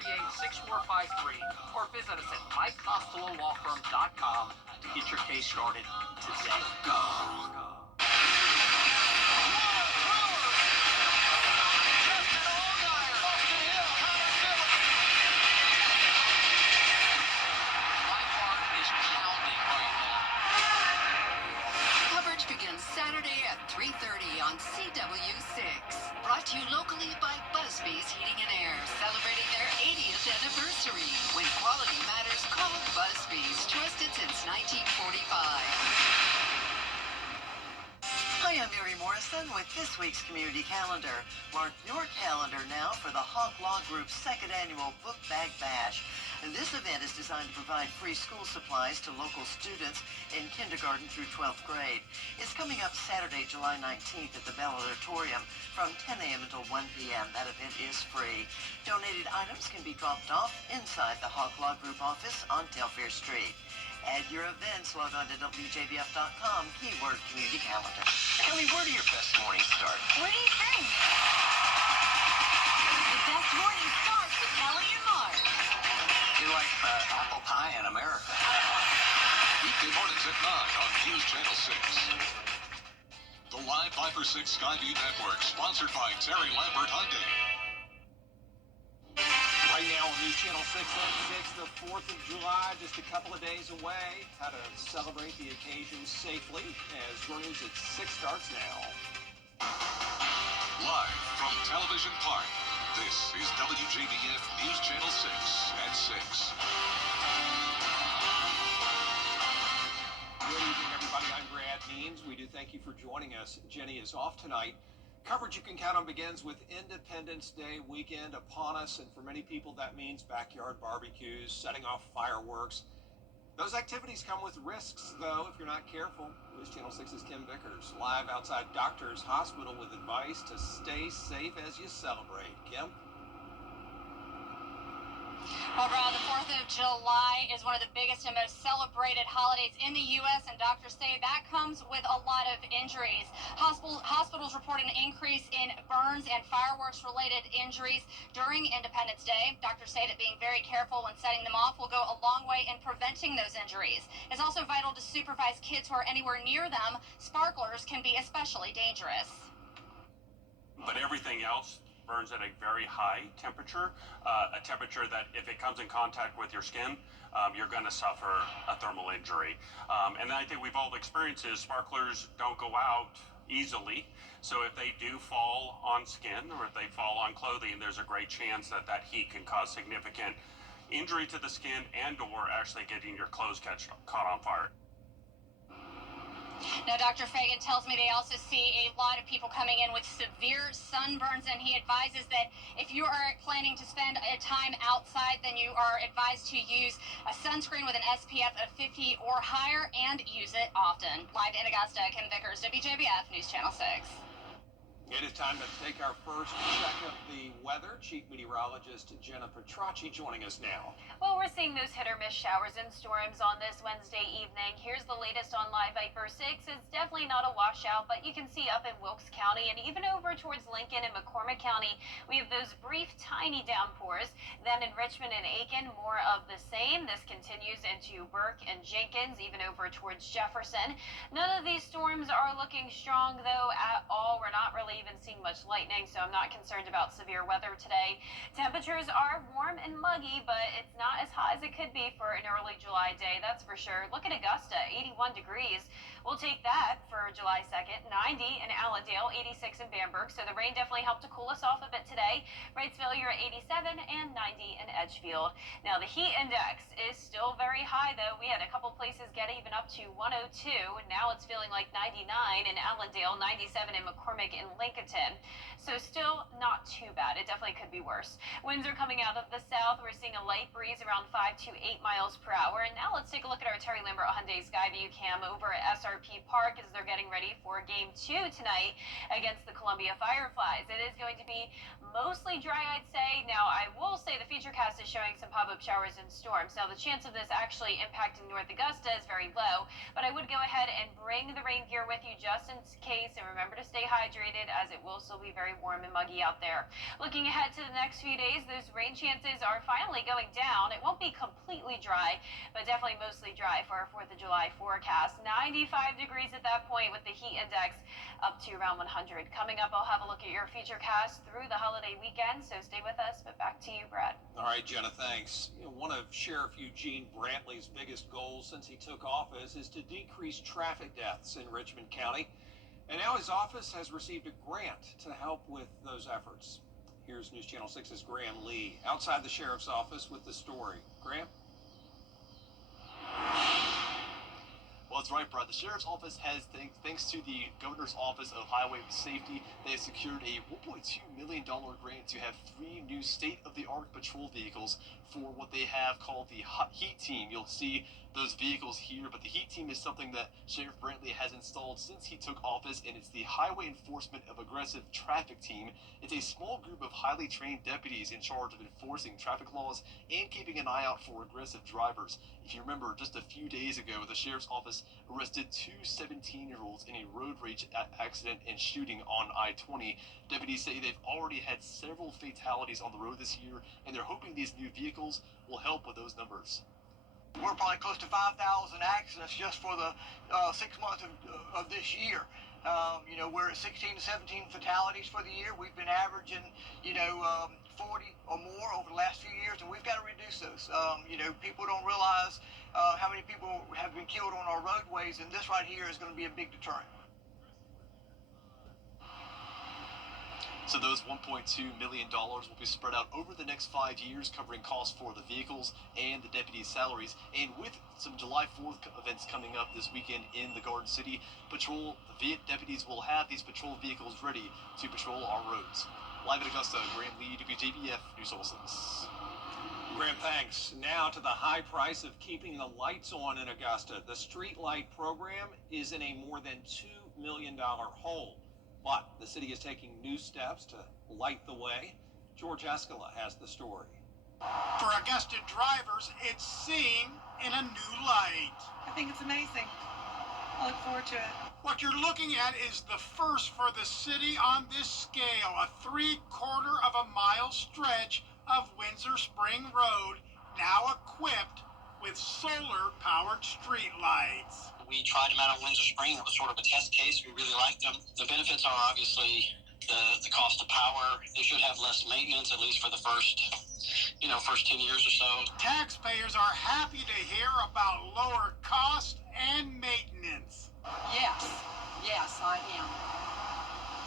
888-6453 or visit us at MikeCostelloLawFirm.com to get your case started today. Saturday at 3:30 on CW6. Brought to you locally by Busby's Heating and Air, celebrating their 80th anniversary. When quality matters, call Busby's, trusted since 1945. Hi, I'm Mary Morrison with this week's Community Calendar. Mark your calendar now for the Honk Law Group's second annual Book Bag Bash. This event is designed to provide free school supplies to local students in kindergarten through 12th grade. It's coming up Saturday, July 19th at the Bell Auditorium from 10 a.m. until 1 p.m. That event is free. Donated items can be dropped off inside the Honk Law Group office on Telfair Street. Add your events, log on to WJBF.com, keyword community calendar. Kelly, where do your best mornings start? What do you think? The best morning starts with Kelly and Mark. You're like apple pie in America. Weekday mornings at 9 on News Channel 6. The Live 5 for 6 Skyview Network, sponsored by Terry Lambert Hyundai. Right now on News Channel 6 at 6, the 4th of July, just a couple of days away. How to celebrate the occasion safely as News at 6 starts now. Live from Television Park, this is WJBF News Channel 6 at 6. Good evening, everybody. I'm Brad Means. We do thank you for joining us. Jenny is off tonight. Coverage you can count on begins with Independence Day weekend upon us, and for many people that means backyard barbecues, setting off fireworks. Those activities come with risks, though, if you're not careful. News Channel 6's Kim Vickers, live outside Doctors Hospital with advice to stay safe as you celebrate. Kim? Well, Brad, the 4th of July is one of the biggest and most celebrated holidays in the U.S., and doctors say that comes with a lot of injuries. Hospitals report an increase in burns and fireworks-related injuries during Independence Day. Doctors say that being very careful when setting them off will go a long way in preventing those injuries. It's also vital to supervise kids who are anywhere near them. Sparklers can be especially dangerous. But everything else burns at a very high temperature, a temperature that if it comes in contact with your skin, you're going to suffer a thermal injury. And I think we've all experienced is sparklers don't go out easily. So if they do fall on skin or if they fall on clothing, there's a great chance that that heat can cause significant injury to the skin and or actually getting your clothes caught on fire. Now, Dr. Fagan tells me they also see a lot of people coming in with severe sunburns, and he advises that if you are planning to spend a time outside, then you are advised to use a sunscreen with an SPF of 50 or higher and use it often. Live in Augusta, Kim Vickers, WJBF News Channel 6. It is time to take our first check of the weather. Chief Meteorologist Jenna Petracci joining us now. Well, we're seeing those hit-or-miss showers and storms on this Wednesday evening. Here's the latest on Live Viper 6. It's definitely not a washout, but you can see up in Wilkes County and even over towards Lincoln and McCormick County, we have those brief, tiny downpours. Then in Richmond and Aiken, more of the same. This continues into Burke and Jenkins, even over towards Jefferson. None of these storms are looking strong, though, at all. We're not really even seeing much lightning, so I'm not concerned about severe weather today. Temperatures are warm and muggy, but it's not as hot as it could be for an early July day, that's for sure. Look at Augusta, 81 degrees. We'll take that for July 2nd. 90 in Allendale, 86 in Bamberg, so the rain definitely helped to cool us off a bit today. Wrightsville, you're at 87 and 90 in Edgefield. Now, the heat index is still very high, though. We had a couple places get even up to 102. Now it's feeling like 99 in Allendale, 97 in McCormick and Lincolnton. So still not too bad. It definitely could be worse. Winds are coming out of the south. We're seeing a light breeze around 5 to 8 miles per hour. And now let's take a look at our Terry Lambert Hyundai Skyview cam over at SRP Park as they're getting ready for Game 2 tonight against the Columbia Fireflies. It is going to be mostly dry, I'd say. Now, I will say the Futurecast is showing some pop-up showers and storms. Now, the chance of this actually impacting North Augusta is very low, but I would go ahead and bring the rain gear with you just in case, and remember to stay hydrated as it will still be very warm and muggy out there. Looking ahead to the next few days, those rain chances are finally going down. It won't be completely dry, but definitely mostly dry for our 4th of July forecast. 95 degrees at that point with the heat index up to around 100. Coming up, I'll have a look at your futurecast through the holiday weekend, so stay with us. But back to you, Brad. All right, Jenna, thanks. One of Sheriff Eugene Brantley's biggest goals since he took office is to decrease traffic deaths in Richmond County. And now his office has received a grant to help with those efforts. Here's News Channel 6's Graham Lee outside the sheriff's office with the story. Graham? Well, that's right, Brad. The sheriff's office has, thanks to the governor's office of highway safety, they have secured a $1.2 million grant to have 3 new state-of-the-art patrol vehicles for what they have called the heat team. You'll see those vehicles here, but the heat team is something that Sheriff Brantley has installed since he took office, and it's the Highway Enforcement of Aggressive Traffic Team. It's a small group of highly trained deputies in charge of enforcing traffic laws and keeping an eye out for aggressive drivers. If you remember, just a few days ago, the sheriff's office arrested 2 17-year-olds in a road rage accident and shooting on I-20. Deputies say they've already had several fatalities on the road this year, and they're hoping these new vehicles will help with those numbers. We're probably close to 5,000 accidents just for the 6 months of this year. We're at 16 to 17 fatalities for the year. We've been averaging, 40 or more over the last few years, and we've got to reduce those. People don't realize how many people have been killed on our roadways, and this right here is going to be a big deterrent. So those $1.2 million will be spread out over the next 5 years, covering costs for the vehicles and the deputies' salaries. And with some July 4th events coming up this weekend in the Garden City, deputies will have these patrol vehicles ready to patrol our roads. Live at Augusta, Graham Lee, WJBF News 6. Graham, thanks. Now to the high price of keeping the lights on in Augusta. The street light program is in a more than $2 million hole. But the city is taking new steps to light the way. George Escala has the story. For Augusta drivers, it's seeing in a new light. I think it's amazing. I look forward to it. What you're looking at is the first for the city on this scale, a 3/4 stretch of Windsor Spring Road, now equipped with solar-powered street lights. We tried them out on Windsor Spring. It was sort of a test case. We really liked them. The benefits are obviously the cost of power. They should have less maintenance, at least for the first 10 years or so. Taxpayers are happy to hear about lower cost and maintenance. Yes, I am.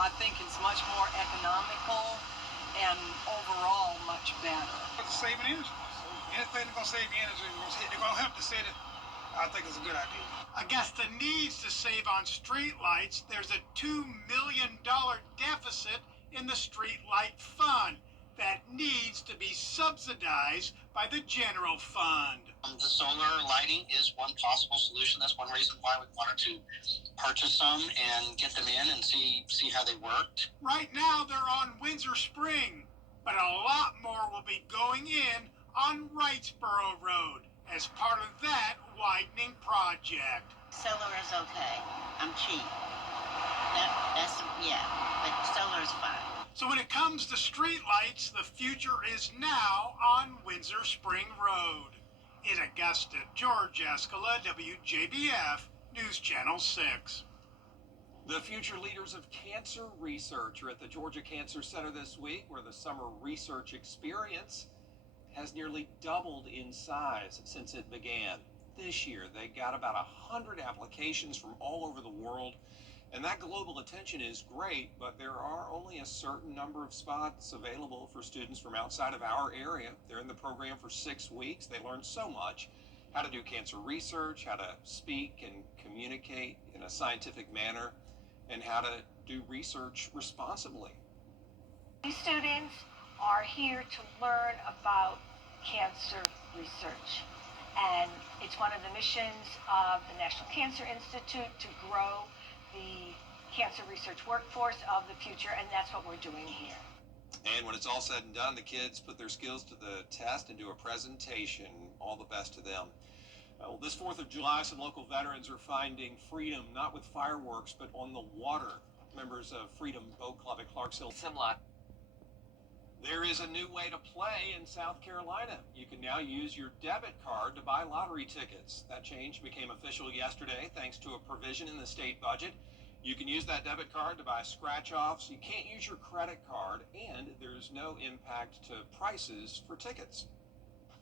I think it's much more economical and overall much better. It's saving energy. So anything that's going to save you energy, they're going to help the city. I think it's a good idea. Augusta needs to save on street lights. There's a $2 million deficit in the street light fund that needs to be subsidized by the general fund. The solar lighting is one possible solution. That's one reason why we wanted to purchase some and get them in and see how they worked. Right now they're on Windsor Spring, but a lot more will be going in on Wrightsboro Road as part of that widening project. Solar is okay. I'm cheap. But solar is fine. So when it comes to street lights, the future is now on Windsor Spring Road. In Augusta, George Escala, WJBF, News Channel 6. The future leaders of cancer research are at the Georgia Cancer Center this week, where the summer research experience has nearly doubled in size since it began. This year, they got about 100 applications from all over the world, and that global attention is great, but there are only a certain number of spots available for students from outside of our area. They're in the program for 6 weeks. They learn so much: how to do cancer research, how to speak and communicate in a scientific manner, and how to do research responsibly. These students are here to learn about cancer research, and it's one of the missions of the National Cancer Institute to grow the cancer research workforce of the future, and that's what we're doing here. And when it's all said and done, the kids put their skills to the test and do a presentation. All the best to them. Well, this 4th of July, some local veterans are finding freedom, not with fireworks, but on the water. Members of Freedom Boat Club at Clarksville. Similar. There is a new way to play in South Carolina. You can now use your debit card to buy lottery tickets. That change became official yesterday thanks to a provision in the state budget. You can use that debit card to buy scratch-offs. You can't use your credit card, and there's no impact to prices for tickets.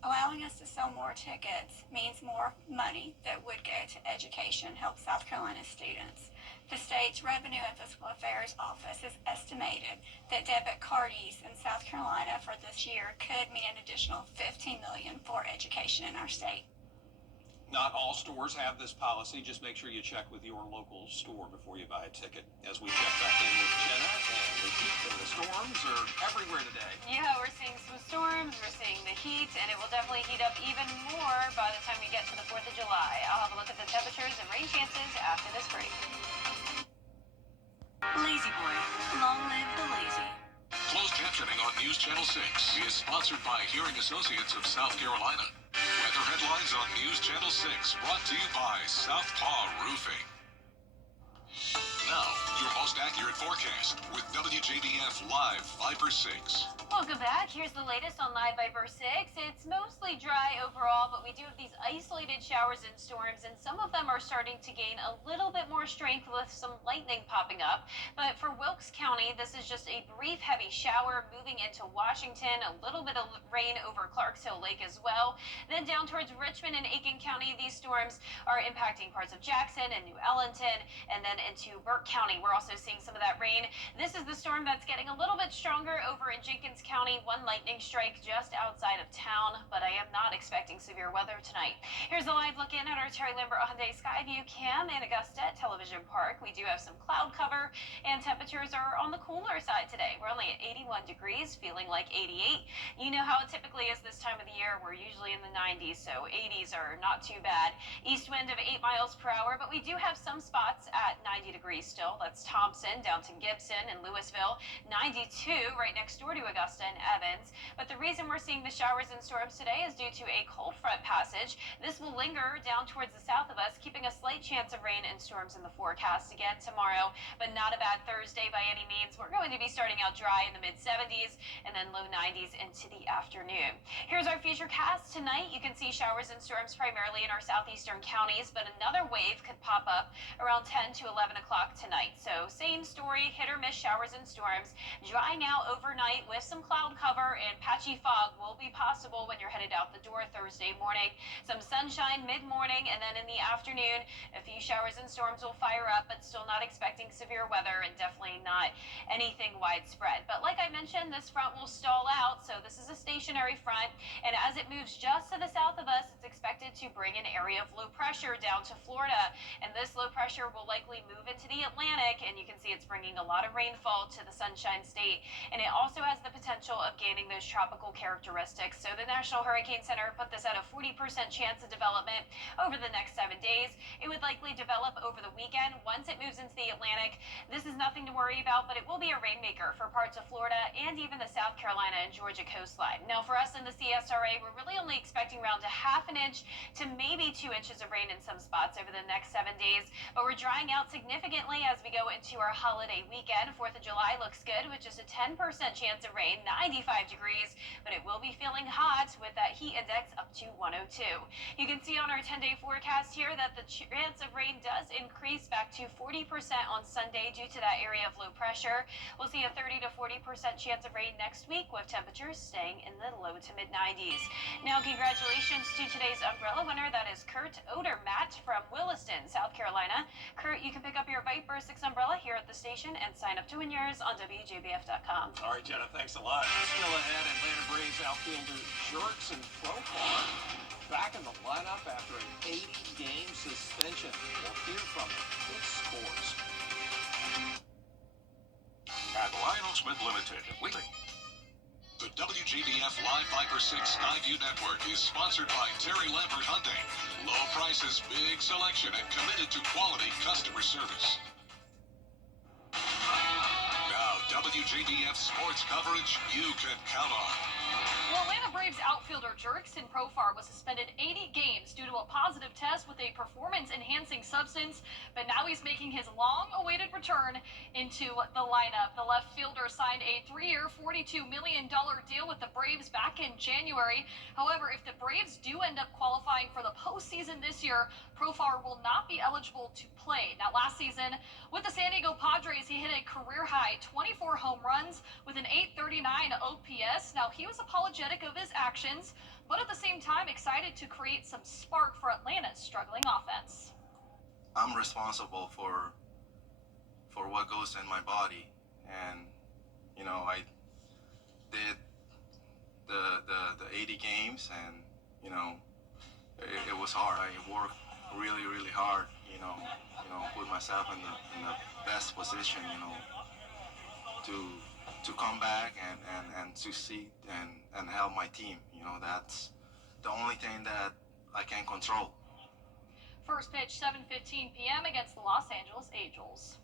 Allowing us to sell more tickets means more money that would go to education, help South Carolina students. The state's Revenue and Fiscal Affairs Office has estimated that debit card use in South Carolina for this year could mean an additional $15 million for education in our state. Not all stores have this policy. Just make sure you check with your local store before you buy a ticket. As we check back in with Jenna, and the heat and the storms are everywhere today. Yeah, we're seeing some storms, we're seeing the heat, and it will definitely heat up even more by the time we get to the 4th of July. I'll have a look at the temperatures and rain chances after this break. Lazy Boy, long live the lazy. Closed captioning on News Channel 6 is sponsored by Hearing Associates of South Carolina. Weather headlines on News Channel 6 brought to you by Southpaw Roofing. Now, your most accurate forecast with WJBF Live Viper 6. Welcome back. Here's the latest on Live Viper 6. It's mostly dry overall, but we do have these isolated showers and storms, and some of them are starting to gain a little bit more strength with some lightning popping up. But for Wilkes County, this is just a brief heavy shower moving into Washington, a little bit of rain over Clarks Hill Lake as well. Then down towards Richmond and Aiken County, these storms are impacting parts of Jackson and New Ellington, and then into Burke County. We're also seeing some of that rain. This is the storm that's getting a little bit stronger over in Jenkins County. One lightning strike just outside of town, but I am not expecting severe weather tonight. Here's a live look in at our Terry Lambert Hyundai Skyview Cam in Augusta at Television Park. We do have some cloud cover, and temperatures are on the cooler side today. We're only at 81 degrees, feeling like 88. You know how it typically is this time of the year. We're usually in the 90s, so 80s are not too bad. East wind of 8 miles per hour, but we do have some spots at 90 degrees still. That's Thompson, down to Gibson and Louisville. 92 right next door to Augusta and Evans. But the reason we're seeing the showers and storms today is due to a cold front passage. This will linger down towards the south of us, keeping a slight chance of rain and storms in the forecast again tomorrow, but not a bad Thursday by any means. We're going to be starting out dry in the mid-70s and then low 90s into the afternoon. Here's our future cast tonight. You can see showers and storms primarily in our southeastern counties, but another wave could pop up around 10 to 11 o'clock tonight. So same story, hit or miss showers and storms, drying out overnight with some cloud cover, and patchy fog will be possible when you're headed out the door Thursday morning. Some sunshine mid-morning, and then in the afternoon, a few showers and storms will fire up, but still not expecting severe weather and definitely not anything widespread. But like I mentioned, this front will stall out, so this is a stationary front, and as it moves just to the south of us, it's expected to bring an area of low pressure down to Florida, and this low pressure will likely move into the Atlantic, and you can see it's bringing a lot of rainfall to the Sunshine State, and it also has the potential of gaining those tropical characteristics. So the National Hurricane Center put this at a 40% chance of development over the next 7 days. It would likely develop over the weekend. Once it moves into the Atlantic, this is nothing to worry about, but it will be a rainmaker for parts of Florida and even the South Carolina and Georgia coastline. Now for us in the CSRA, we're really only expecting around a half an inch to maybe 2 inches of rain in some spots over the next 7 days, but we're drying out significantly as we go into our holiday weekend. 4th of July looks good with just a 10% chance of rain, 95 degrees, but it will be feeling hot with that heat index up to 102. You can see on our 10-day forecast here that the chance of rain does increase back to 40% on Sunday due to that area of low pressure. We'll see a 30 to 40% chance of rain next week with temperatures staying in the low to mid 90s. Now congratulations to today's umbrella winner. That is Kurt Odermatt from Williston, South Carolina. Kurt, you can pick up your Viper 6 umbrella here at the station and sign up to win yours on WJBF.com. All right, Jenna, thanks a lot. Still ahead, Atlanta Braves outfielder Jurickson Profar back in the lineup after an 80-game suspension. We'll hear from him with scores. At Lionel Smith Limited, the WJBF Live Viper 6 Skyview Network is sponsored by Terry Lambert Hyundai. Low prices, big selection, and committed to quality customer service. Now, WJBF sports coverage you can count on. Well, Atlanta Braves outfielder Jurickson Profar was suspended 80 games due to a positive test with a performance-enhancing substance, but now he's making his long-awaited return into the lineup. The left fielder signed a 3-year, $42 million deal with the Braves back in January. However, if the Braves do end up qualifying for the postseason this year, Profar will not be eligible to play. Now, last season with the San Diego Padres, he hit a career-high 24 home runs with an .839 OPS. Now, he was apologetic of his actions, but at the same time excited to create some spark for Atlanta's struggling offense. I'm responsible for what goes in my body, and you know, I did the 80 games, and you know, it was hard. I worked really hard, you know, put myself in the best position, you know, to come back and succeed and help my team. You know, that's the only thing that I can control. First pitch 7:15 p.m. against the Los Angeles Angels.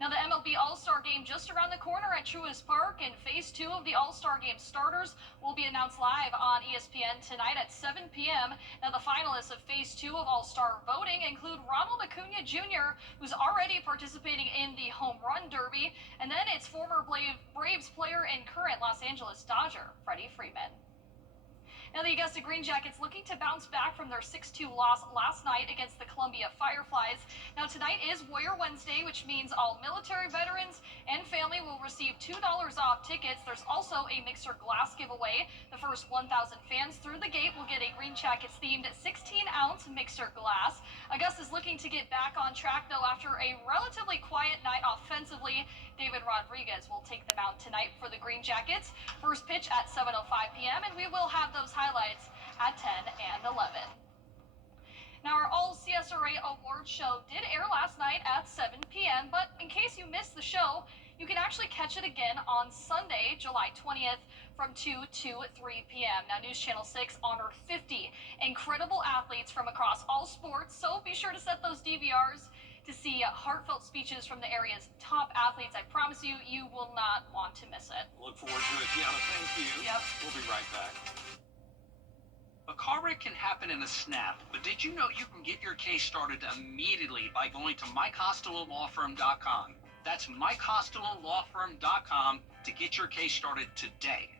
Now, the MLB All-Star Game just around the corner at Truist Park, and Phase 2 of the All-Star Game starters will be announced live on ESPN tonight at 7 p.m. Now, the finalists of Phase 2 of All-Star voting include Ronald Acuna Jr., who's already participating in the Home Run Derby, and then it's former Braves player and current Los Angeles Dodger, Freddie Freeman. Now, the Augusta Green Jackets looking to bounce back from their 6-2 loss last night against the Columbia Fireflies. Now, tonight is Warrior Wednesday, which means all military veterans and family will receive $2 off tickets. There's also a mixer glass giveaway. The first 1,000 fans through the gate will get a Green Jackets-themed 16-ounce mixer glass. Augusta's looking to get back on track, though, after a relatively quiet night offensively. David Rodriguez will take the mound tonight for the Green Jackets. First pitch at 7:05 p.m., and we will have those highlights at 10 and 11. Now, our All CSRA Awards show did air last night at 7 p.m., but in case you missed the show, you can actually catch it again on Sunday, July 20th from 2 to 3 p.m. Now, News Channel 6 honored 50 incredible athletes from across all sports, so be sure to set those DVRs to see heartfelt speeches from the area's top athletes. I promise you, you will not want to miss it. Look forward to it. Gianna, thank you. Yep. We'll be right back. A car wreck can happen in a snap, but did you know you can get your case started immediately by going to MikeHostelowLawFirm.com? That's MikeHostelowLawFirm.com to get your case started today.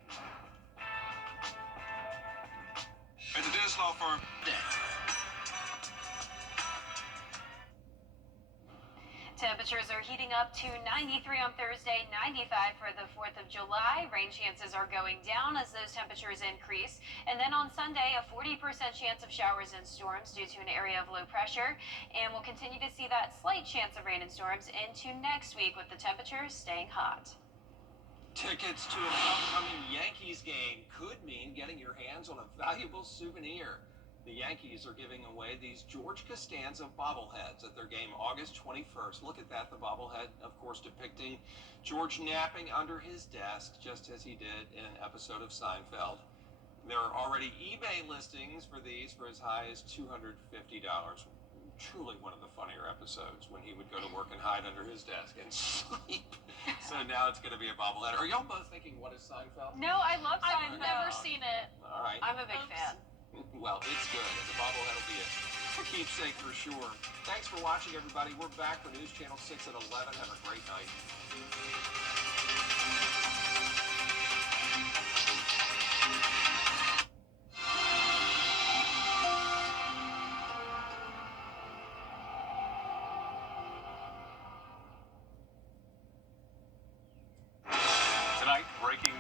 At the Dennis Law Firm. Temperatures are heating up to 93 on Thursday, 95 for the 4th of July. Rain chances are going down as those temperatures increase. And then on Sunday, a 40% chance of showers and storms due to an area of low pressure. And we'll continue to see that slight chance of rain and storms into next week with the temperatures staying hot. Tickets to an upcoming Yankees game could mean getting your hands on a valuable souvenir. The Yankees are giving away these George Costanza bobbleheads at their game August 21st. Look at that, the bobblehead, of course, depicting George napping under his desk, just as he did in an episode of Seinfeld. There are already eBay listings for these for as high as $250. Truly one of the funnier episodes when he would go to work and hide under his desk and sleep. So now it's going to be a bobblehead. Are y'all both thinking, what is Seinfeld? No, I love Seinfeld. I've never seen it. All right. I'm a big fan. Well, it's good, and the bobblehead will be a keepsake for sure. Thanks for watching, everybody. We're back for News Channel 6 at 11. Have a great night.